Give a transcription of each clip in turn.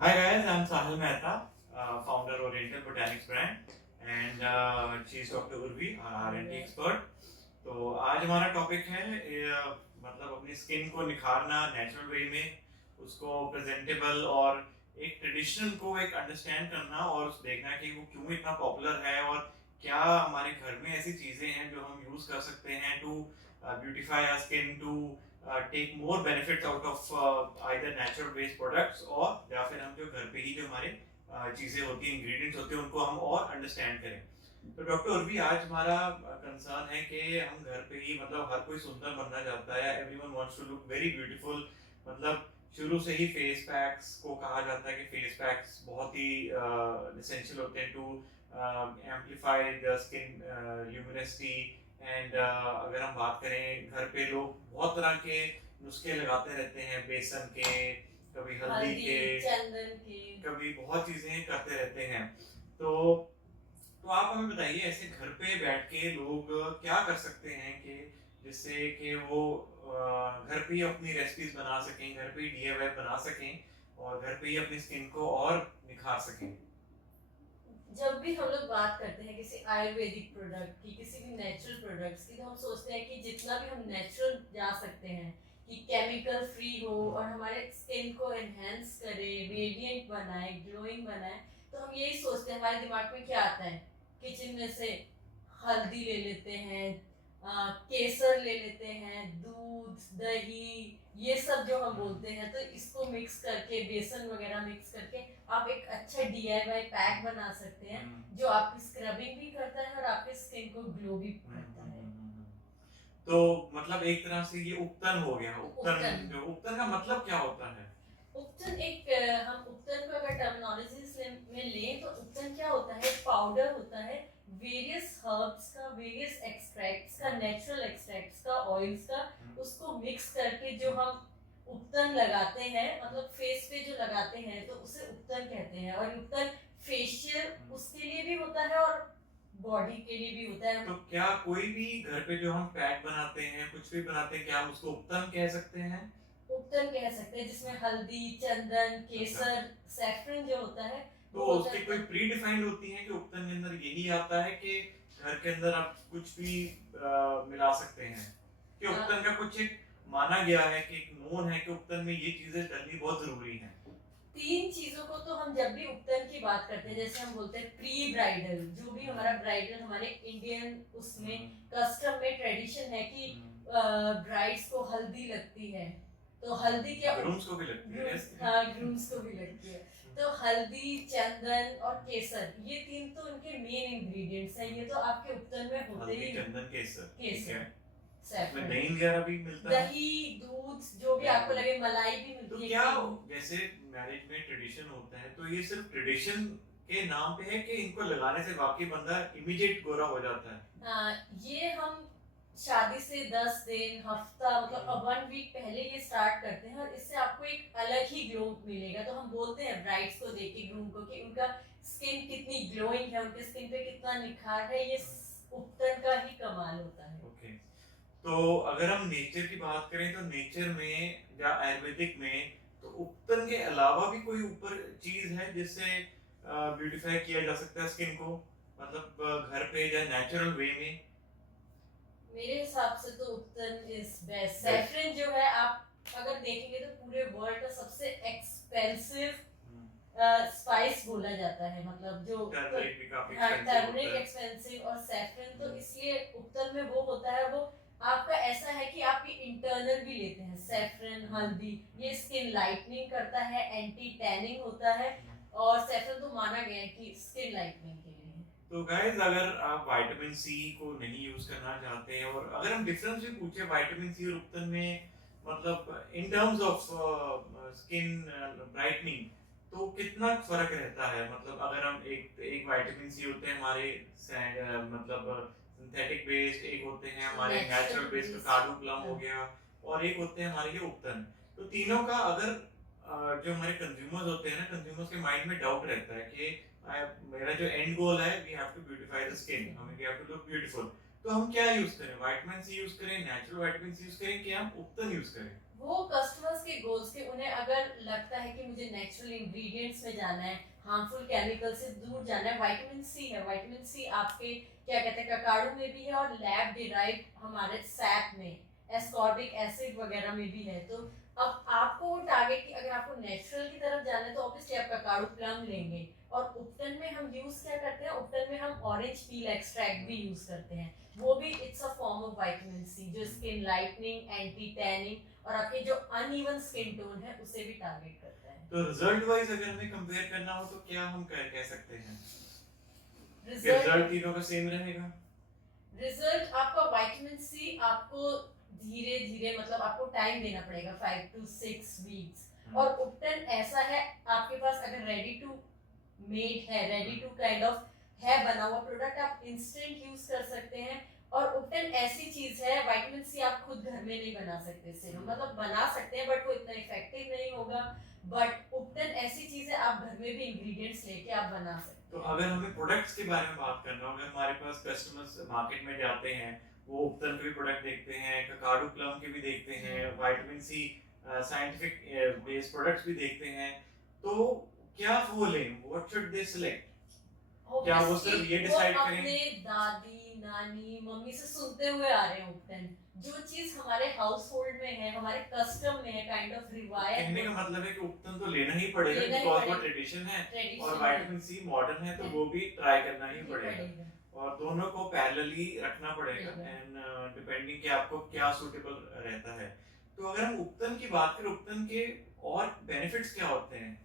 Hi guys, I'm Sahil Mehta, founder Oriental Botanics brand, and she's Dr. Urvi, our R&D expert. तो आज हमारा topic है मतलब अपनी स्किन को निखारना नेचुरल वे में, उसको प्रेजेंटेबल और एक ट्रेडिशनल को एक अंडरस्टैंड करना और देखना कि वो क्यों इतना पॉपुलर है और क्या हमारे घर में ऐसी चीजें हैं जो हम यूज कर सकते हैं to beautify our skin, to take more benefits out of either natural based products और या फिर हम जो घर पे ही जो हमारे चीजें होती हैं, इंग्रेडिएंट्स होते हैं, उनको हम और अंडरस्टैंड करें। तो डॉक्टर उर्वी, आज हमारा कंसर्न है कि हम घर पे ही मतलब हर कोई सुंदर बनना चाहता है, everyone wants to look very beautiful. मतलब शुरू से ही फेस पैक्स को कहा जाता है कि फेस पैक्स बहुत ही एसेंशियल होते हैं to amplify the skin luminosity. And अगर हम बात करें, घर पे लोग बहुत तरह के नुस्खे लगाते रहते हैं, बेसन के, कभी हल्दी के, चंदन के। कभी बहुत चीजें करते रहते हैं। तो तो आप हमें बताइए, ऐसे घर पे बैठ के लोग क्या कर सकते हैं कि जिससे कि वो घर पे ही अपनी रेसिपीज बना सकें, घर पे ही डीआईवाई बना सकें और घर पे ही अपनी स्किन को और निखार सकें। जब भी हम लोग बात करते हैं किसी आयुर्वेदिक प्रोडक्ट की, किसी भी नेचुरल प्रोडक्ट्स की, तो हम सोचते हैं कि जितना भी हम नेचुरल जा सकते हैं कि केमिकल फ्री हो और हमारे स्किन को एनहेंस करे, रेडिएंट बनाए, ग्लोइंग बनाए। तो हम यही सोचते हैं, हमारे दिमाग में क्या आता है, किचन में से हल्दी ले लेते हैं, केसर ले लेते हैं, दूध, दही, ये सब जो हम बोलते हैं, तो इसको मिक्स करके, बेसन वगैरह मिक्स करके आप एक अच्छा डीआईवाई पैक बना सकते हैं जो आपकी स्क्रबिंग भी करता है और आपके स्किन को ग्लो भी करता है। तो मतलब एक तरह से ये उपटन हो गया। उपटन, जो उपटन का मतलब क्या होता है? उपटन एक हम उपटन को अगर टर्मिनोलॉजी में लें तो उपटन क्या होता है, पाउडर होता है वेरियस हर्ब्स का, वेरियस एक्सट्रैक्ट्स का, नेचुरल एक्सट्रैक्ट्स का, ऑयल्स का, उसको मिक्स करके जो हम उपटन लगाते हैं, मतलब फेस पे जो लगाते हैं, तो उसे उपटन कहते हैं। और उपटन फेशियल उसके लिए भी होता है और बॉडी के लिए भी होता है। तो क्या कोई भी घर पे जो हम पैक बनाते हैं, कुछ भी बनाते हैं, क्या हम उसको उपटन कह सकते हैं? उपटन कह सकते हैं, जिसमें हल्दी, चंदन, केसर, सैफरन जो होता है तो वो उसकी कोई प्री डिफाइंड होती है कि उपटन के अंदर यही आता है, कि घर के अंदर आप कुछ भी मिला सकते हैं? कि उपटन का कुछ एक माना गया है कि एक नोन है कि उपटन में ये चीजें डलनी बहुत जरूरी हैं। तीन चीजों को तो हम जब भी उपटन की बात करते हैं, जैसे हम बोलते हैं प्री ब्राइडल, जो भी हमारा ब्राइडल, हमारे इंडियन उसमें कस्टम में ट्रेडिशन है कि ब्राइड्स को हल्दी लगती है, तो हल्दी क्या, ग्रूम्स को भी लगती है। हाँ, ग्रूम्स को भी लगती है। तो हल्दी, चंदन और केसर, ये तीन तो उनके मेन इंग्रेडिएंट्स हैं। ये तो आपके उपटन में होते ही। चंदन, केसर, केसर, इसमें दही वगैरह भी मिलता है? दही, दूध, जो भी आपको लगे, मलाई भी मिलती तो है। क्या जैसे मैरिज में ट्रेडिशन होता है, तो ये सिर्फ ट्रेडिशन के नाम पे है कि इनको लगाने से वाकई बंदा इमीडिएट गोरा हो जाता है? ये हम शादी से 10 दिन, हफ्ता, मतलब 1 वीक पहले ये स्टार्ट करते हैं और इससे आपको एक अलग ही ग्लो मिलेगा। तो हम बोलते हैं ब्राइड्स को देख के, ग्रूम को, कि उनका स्किन कितनी ग्लोइंग है, उनके स्किन पे कितना निखार है, ये उपटन का ही कमाल होता है। ओके। तो अगर हम नेचर की बात करें, तो नेचर में या आयुर्वेदिक में तो उपटन के अलावा भी कोई ऊपर चीज है जिससे ब्यूटीफाई किया जा सकता है स्किन को, मतलब घर पे या नेचुरल वे में? मेरे हिसाब से तो उपटन इज बेस्ट। सैफरन जो है, आप अगर देखेंगे तो पूरे वर्ल्ड का सबसे एक्सपेंसिव स्पाइस बोला जाता है, मतलब जो टर्मरिक भी काफी टर्मरिक एक्सपेंसिव और सैफरन तो इसलिए उपटन में वो होता है। वो आपका ऐसा है कि आप ये इंटरनल भी लेते हैं, सैफरन, हल्दी, ये स्किन लाइटनिंग करता है, एंटी टैनिंग होता है, और सैफरन तो माना गया है कि स्किन लाइटनिंग के लिए। तो गाइस, अगर आप विटामिन सी को नहीं यूज करना चाहते हैं और अगर हम डिफरेंस भी पूछे विटामिन सी और उपटन में, मतलब in terms of skin brightening, तो कितना फर्क रहता है? मतलब अगर हम एक एक विटामिन सी होते हैं हमारे मतलब सिंथेटिक बेस्ड, एक होते हैं हमारे नेचुरल बेस्ड, कार्डो प्लम हो गया, और एक होते हैं हमारे ये उपटन। तो तीनों का अगर जो हमारे कंज्यूमर्स होते हैं ना, कंज्यूमर्स के माइंड में डाउट रहता है कि मेरा जो एंड गोल है, we have to beautify the skin, हमें we have to look beautiful. तो हम क्या यूज करें, विटामिन सी यूज करें, नेचुरल विटामिन सी यूज करें, कि हम उपटन यूज करें? वो कस्टमर्स के गोल्स के, उन्हें अगर लगता है कि मुझे नेचुरल इंग्रेडिएंट्स में जाना है, हार्मफुल केमिकल से दूर जाना है, विटामिन सी है, विटामिन सी आपके क्या कहते हैं ककाड़ू में भी है और लैब डिराइव हमारे सैप में एस्कॉर्बिक एसिड वगैरह में भी है। तो अब आपको टारगेट की, अगर आपको नेचुरल की तरफ जाना है तो ऑब्वियसली आप ककाड़ू प्लम लेंगे। और उपटन में हम यूज क्या करते हैं, उपटन में हम ऑरेंज पील एक्सट्रैक्ट भी यूज करते हैं, वो भी it's a form of vitamin C, जो स्किन लाइटनिंग, एंटी टैनिंग और आपके जो अनइवन स्किन टोन है उसे भी टारगेट करता है। तो रिजल्ट वाइज अगर हमें कंपेयर करना हो तो क्या हम कह सकते हैं कि रिजल्ट रिजल्ट तीनों का सेम रहेगा? रिजल्ट आपका विटामिन सी आपको धीरे धीरे, मतलब आपको टाइम देना पड़ेगा 5 to 6 वीक्स। और उपटन ऐसा है, आपके पास अगर रेडी टू मेड है, रेडी टू काइंड ऑफ है बना हुआ प्रोडक्ट, आप इंस्टेंट यूज कर सकते हैं। और उपटन ऐसी चीज है, विटामिन सी आप खुद घर में नहीं बना सकते सिर्फ, मतलब बना सकते हैं बट वो इतना इफेक्टिव नहीं होगा। बट उपटन ऐसी चीज है, आप घर में भी इंग्रेडिएंट्स लेके आप बना सकते हैं। तो अगर हमें प्रोडक्ट्स के बारे में बात करना हो, अगर हमारे पास कस्टमर्स मार्केट में जाते हैं, वो उपटन के भी प्रोडक्ट देखते हैं, ककाडू प्लम के भी देखते हैं, vitamin C scientific based products भी देखते हैं, तो क्या वो लें, व्हाट शुड दे सिलेक्ट? क्या वो सिर्फ ये डिसाइड करें? अपने दादी नानी मम्मी से सुनते हुए आ रहे हैं उपटन, जो चीज हमारे हाउस होल्ड में है, हमारे कस्टम में है, काइंड ऑफ रिवायत। कहने का मतलब है कि उपटन तो लेना ही पड़ेगा, लेना ही बिकॉज वो पड़ेगा। ट्रेडिशन है, और ट्रेडिशन है। विटामिन सी मॉडर्न है, तो है। वो भी ट्राई करना ही नहीं पड़ेगा। पड़ेगा। और दोनों को पैरेलली रखना पड़ेगा, पड़ेगा। एंड डिपेंडिंग कि आपको क्या सूटेबल रहता है। तो अगर हम उपटन की बात करें, उपटन के और बेनिफिट्स क्या होते हैं?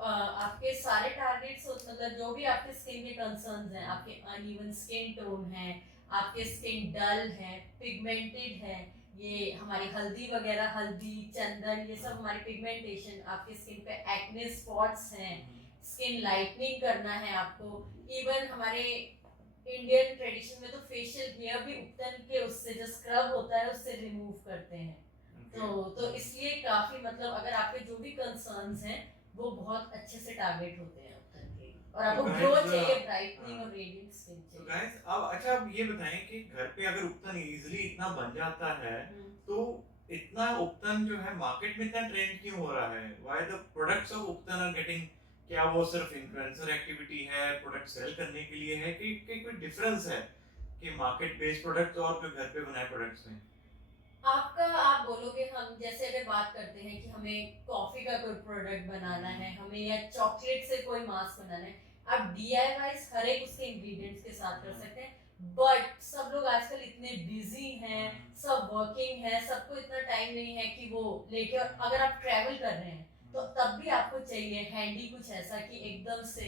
आपके सारे टारगेट्स, मतलब जो भी आपके स्किन के कंसर्न्स हैं, आपके अनइवन स्किन टोन है, आपके स्किन डल है, पिगमेंटेड है, ये हमारी हल्दी वगैरह, हल्दी चंदन, ये सब हमारी पिगमेंटेशन, आपकी स्किन पे एक्ने स्पॉट्स हैं, स्किन लाइटनिंग करना है आपको, इवन हमारे इंडियन ट्रेडिशन में तो फेशियल हेयर भी उपटन के उससे जो स्क्रब होता है उससे रिमूव करते हैं। तो इसलिए काफी, मतलब अगर आपके जो भी कंसर्न्स हैं वो बहुत अच्छे से टारगेट होते हैं उपटन के। और आपको तो ग्लो guys, चाहिए, ब्राइटनिंग और रेडियंट स्किन तो चाहिए। गाइस अब अच्छा, अब ये बताएं कि घर पे अगर उपटन इजीली इतना बन जाता है, तो इतना उपटन जो है मार्केट में इतना ट्रेंड क्यों हो रहा है? Why the products of ubtan are getting, क्या वो सिर्फ इन्फ्लुएंसर एक्टिविटी है, प्रोडक्ट सेल करने के लिए है, कि कोई डिफरेंस है कि मार्केट बेस्ड प्रोडक्ट्स और जो घर पे बनाए प्रोडक्ट्स में? आप बोलोगे, हम जैसे अगर बात करते हैं कि हमें कॉफी का कोई प्रोडक्ट बनाना है, हमें या चॉकलेट से कोई मास्क बनाना है, आप डीआईवाई हर एक उसके इंग्रेडिएंट्स के साथ कर सकते हैं। बट सब लोग आजकल इतने बिजी हैं, सब वर्किंग है, सबको इतना टाइम नहीं है कि वो लेके, और अगर आप ट्रैवल कर रहे हैं तो तब भी आपको चाहिए हैंडी कुछ ऐसा कि एकदम से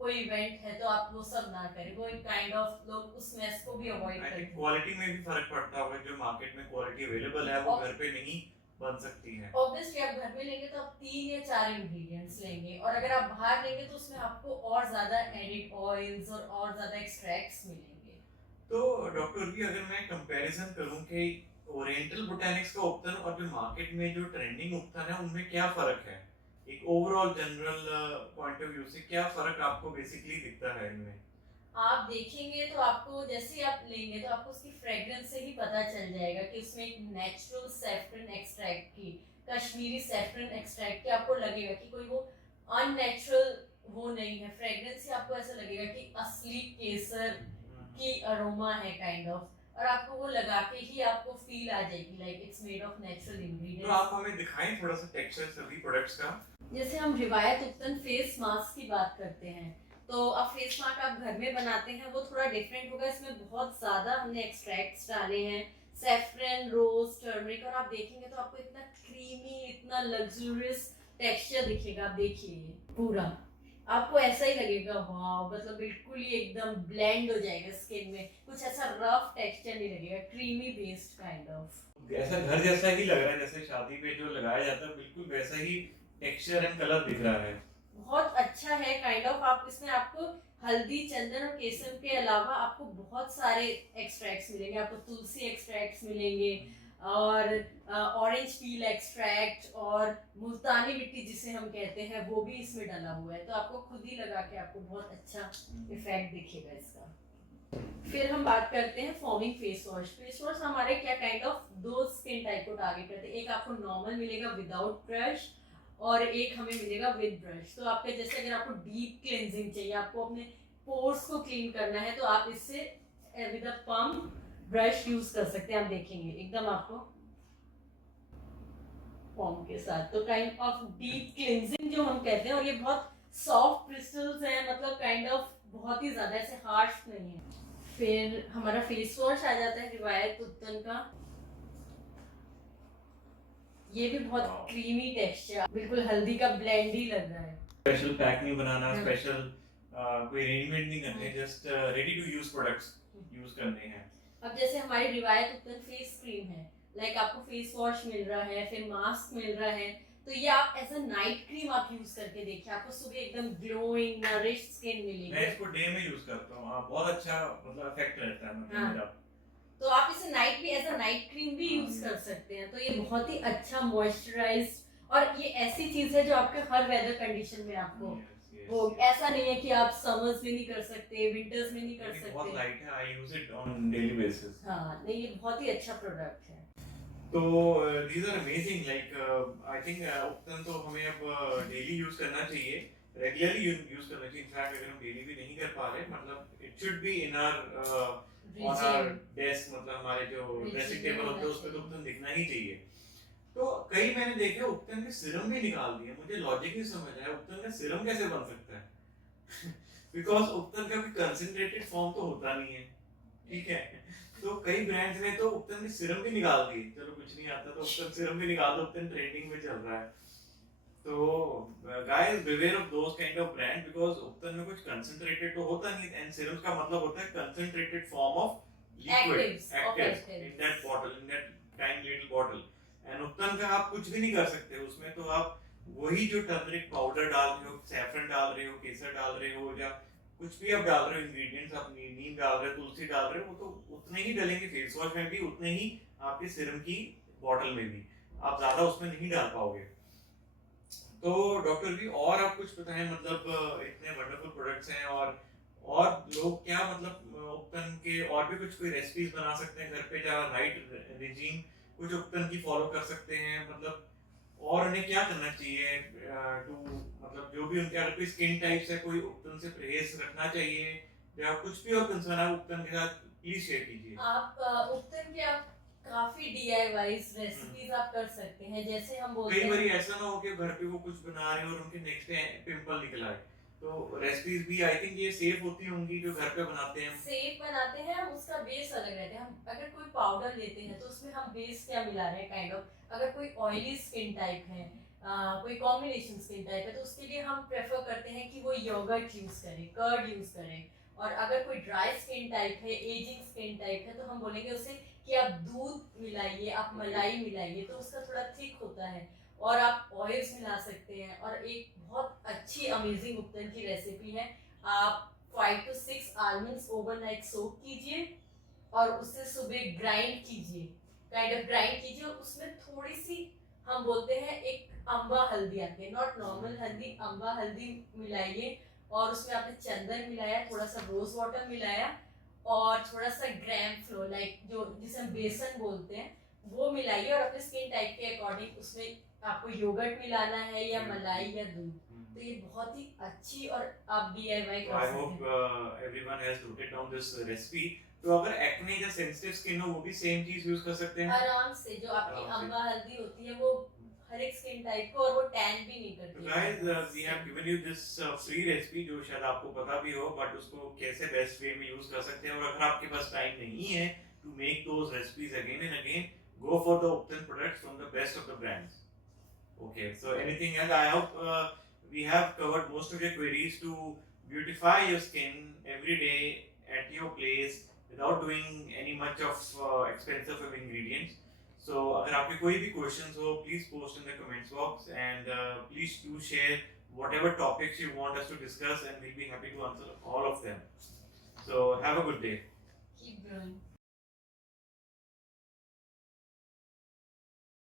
कोई इवेंट है तो आप वो सब ना करें, वो एक काइंड ऑफ लोग उस मेस को भी अवॉइड आई थिंक करते हैं। क्वालिटी में भी फर्क पड़ता होगा, जो मार्केट में क्वालिटी अवेलेबल है वो घर पे नहीं बन सकती है। ऑब्वियसली आप घर में लेंगे तो आप 3 या 4 इंग्रेडिएंट्स लेंगे, और अगर आप बाहर लेंगे तो उसमें आपको और ज्यादा एडिड ऑयल्स और ज्यादा एक्सट्रैक्ट्स मिलेंगे। तो डॉक्टर भी, अगर मैं कंपैरिजन करूं कि ओरिएंटल बोटैनिक्स का उपटन और जो मार्केट में जो ट्रेंडिंग उपटन है उनमें क्या फर्क है, एक overall general point of view से क्या फर्क आपको बेसिकली दिखता है इनमें? आप देखेंगे तो आपको, जैसे ही आप लेंगे तो आपको उसकी फ्रेग्रेंस से ही पता चल जाएगा कि उसमें एक नेचुरल सैफरन एक्सट्रैक्ट की, कश्मीरी सैफरन एक्सट्रैक्ट की आपको लगेगा कि कोई वो अननेचुरल वो नहीं है। फ्रेग्रेंस से आपको ऐसा लगेगा कि असली केसर की अरोमा है काइंड ऑफ, और आपको वो लगा के ही आपको फील आ जाएगी like it's made of natural ingredients. तो आप हमें दिखाएं थोड़ा सा टेक्सचर सभी प्रोडक्ट्स का। जैसे हम रिवायत उपटन फेस मास्क की बात करते हैं, तो अब फेस मास्क आप घर में बनाते हैं वो थोड़ा डिफरेंट होगा, इसमें बहुत ज्यादा हमने एक्सट्रैक्ट्स डाले हैं, सैफरन, रोज, टर्मरिक, और आप देखेंगे तो आपको इतना क्रीमी, इतना लग्जरियस टेक्सचर दिखेगा। आप देखिए पूरा, आपको ऐसा ही लगेगा वाओ, मतलब बिल्कुल ही एकदम ब्लेंड हो जाएगा स्किन में, कुछ ऐसा रफ टेक्सचर नहीं लगेगा, क्रीमी बेस्ड काइंड ऑफ। ऐसा घर जैसा ही लग रहा है, जैसे शादी पे जो लगाया जाता है बिल्कुल वैसा ही टेक्सचर एंड कलर दिख रहा है। बहुत अच्छा है काइंड ऑफ। आप इसमें आपको हल्दी, चंदन और केसर के अलावा आपको बहुत सारे एक्सट्रैक्ट्स मिलेंगे, आपको तुलसी एक्सट्रैक्ट्स मिलेंगे, और ऑरेंज पील एक्सट्रैक्ट और मुल्तानी मिट्टी जिसे हम कहते हैं वो भी इसमें डाला हुआ है, तो आपको खुद ही लगा के आपको बहुत अच्छा इफेक्ट दिखेगा इसका। फिर हम बात करते हैं forming face wash. Face wash हमारे क्या काइंड ऑफ दो स्किन टाइप को टारगेट करते हैं, एक आपको नॉर्मल मिलेगा विदाउट ब्रश और एक हमें मिलेगा विद ब्रश। तो आपके जैसे अगर आपको डीप क्लेंजिंग चाहिए, आपको अपने पोर्स को क्लीन करना है, तो आप इससे with a pump brush use कर सकते हैं। आप देखेंगे एकदम आपको फॉर्म के साथ, तो काइंड ऑफ डीप क्लेंजिंग जो हम कहते हैं, और ये बहुत सॉफ्ट क्रिस्टल्स हैं, मतलब काइंड ऑफ बहुत ही ज्यादा ऐसे हार्श नहीं है। फिर हमारा फेस वॉश आ जाता है रिवायत उत्तन का। ये भी बहुत Wow. क्रीमी टेक्सचर, बिल्कुल हल्दी का ब्लेंड ही लग रहा है। स्पेशल पैक नहीं बनाना, हाँ। स्पेशल कोई अरेंजमेंट नहीं करने, हाँ। Just ready to use products use करने हैं। अब जैसे हमारी रिवायत उत्तन फेस क्रीम है, लाइक आपको फेस वॉश मिल रहा है, फिर मास्क मिल रहा है, तो ये आप एज अ नाइट क्रीम आप यूज करके देखिए, आपको सुबह एकदम ग्लोइंग नरिश्ड स्किन मिलेगी। मैं इसको डे में यूज करता हूँ, बहुत अच्छा मतलब इफेक्ट रहता है मतलब हाँ। मेरा। तो आप इसे नाइट भी एज अ नाइट क्रीम भी यूज कर सकते हैं। तो ये बहुत ही अच्छा मॉइस्चराइज, और ये ऐसी चीज है जो आपके हर वेदर कंडीशन में आपको वो ऐसा नहीं है कि आप समर्स में नहीं कर सकते, विंटर्स में नहीं कर सकते। बहुत लाइट है, I use it on daily basis. हाँ नहीं, ये बहुत ही अच्छा प्रोडक्ट है। तो these are amazing, like I think उपटन तो हमें अब डेली यूज करना चाहिए, रेगुलरली यूज करना चाहिए। इनफैक्ट अगर हम डेली भी नहीं कर पा रहे, मतलब it should be in our on our desk, मतलब हमारे जो ड्रेसिंग टेबल होता है उस पे तो उपटन दिखना ही चाहिए। तो कई मैंने देखे उपटन के सिरम भी निकाल दिए, मुझे लॉजिक नहीं समझ आया उपटन का सिरम कैसे बन सकता है। बिकॉज उपटन का भी कंसंट्रेटेड फॉर्म तो होता नहीं है, ठीक है। तो कई ब्रांड्स ने तो उपटन के सिरम भी निकाल दिए, चलो कुछ नहीं आता तो उपटन सिरम भी निकाल दो, उपटन ट्रेंडिंग में चल रहा है। तो guys beware of those kind of brand, because ubtan में कुछ कंसंट्रेटेड तो होता नहीं, एंड सिरम्स का मतलब होता है concentrated form of liquid active in that bottle, in that tiny little bottle. And ubtan का आप कुछ भी नहीं कर सकते उसमें, तो आप वही जो टर्मरिक पाउडर डाल रहे हो, सैफरन डाल रहे हो, केसर डाल रहे हो, या कुछ भी आप डाल रहे हो इंग्रेडिएंट्स, आप नीम डाल रहे हो, तुलसी डाल रहे हो, वो तो उतने ही डलेंगे फेस वॉश में भी, उतने ही आपके सीरम की बॉटल में भी, आप ज्यादा उसमें नहीं डाल पाओगे। तो डॉक्टर भी और आप कुछ बताएं, मतलब इतने वंडरफुल प्रोडक्ट्स हैं, और लोग क्या मतलब उपटन के और भी कुछ कोई रेसिपीज बना सकते हैं घर पे, जहाँ राइट रिजीम कुछ उपटन की फॉलो कर सकते हैं, मतलब और उन्हें क्या करना चाहिए टू, मतलब जो भी उनके अगर कोई स्किन टाइप्स है, कोई उपटन से परहेज रखना चाहिए, या कुछ भी और कंसर्न है उपटन के साथ, प्लीज शेयर कीजिए। आप उपटन के आप काफी डीआईवाईज रेसिपीज आप कर सकते हैं, जैसे हम बोलते कई हैं बार ऐसा ना हो कि घर पे वो कुछ बना रहे हो और उनके नेक्स्ट डे पिंपल निकल आए, तो रेसिपीज भी आई थिंक ये सेफ होती होंगी जो घर पे बनाते हैं। सेफ बनाते हैं हम, उसका बेस अलग रहता है। हम अगर कोई पाउडर लेते हैं तो उसमें हम बेस क्या मिला रहे हैं काइंड ऑफ, अगर कोई ऑयली स्किन टाइप है, कोई कॉम्बिनेशन स्किन टाइप है, तो उसके लिए हम प्रेफर करते हैं कि वो योगर्ट यूज करे, कर्ड यूज करें। और अगर कोई ड्राई स्किन टाइप है, एजिंग स्किन टाइप है, तो हम बोलेंगे उसे कि आप दूध मिलाइए, आप मलाई मिलाइए, तो उसका थोड़ा थिक होता है। और आप ऑयल्स मिला सकते हैं। और एक बहुत अच्छी अमेजिंग उपटन की रेसिपी है, आप 5 to 6 आलमंड्स ओवरनाइट सोक कीजिए और उससे सुबह ग्राइंड कीजिए, काइंड ऑफ ग्राइंड कीजिए, और उसमें थोड़ी सी हम बोलते हैं एक अम्बा हल्दी आती है, नॉट नॉर्मल हल्दी, अम्बा हल्दी मिलाइए, और उसमें आपने चंदन मिलाया, थोड़ा सा रोज वाटर मिलाया, और थोड़ा सा ग्राम फ्लोर लाइक जो जिसे हम बेसन बोलते हैं वो मिलाइए, और अपने स्किन टाइप के अकॉर्डिंग उसमें आपको योगर्ट मिलाना है या मलाई या दूध। तो ये बहुत ही अच्छी और आप डीआईवाई कर आई सकते होप हैं। Everyone has noted down this recipe. तो अगर एक्ने या सेंसिटिव स्किन हो वो भी सेम चीज यूज कर सकते हैं आराम से, जो आपकी आराम से। अम्बा हल्दी होती है वो हर एक स्किन टाइप को, और वो टैन भी नहीं करती तो guys we have given you this free recipe, जो शायद आपको पता भी हो, बट उसको कैसे बेस्ट वे में यूज कर सकते हैं। और अगर आपके पास टाइम नहीं है to make those recipes again and again, go for the Upton products from the best of the brands. Okay, so anything else? I hope we have covered most of your queries to beautify your skin every day at your place without doing any much of expensive of ingredients. So अगर आपके कोई भी questions हो, please post in the comments box, and please do share whatever topics you want us to discuss, and we'll be happy to answer all of them. So have a good day. Keep growing.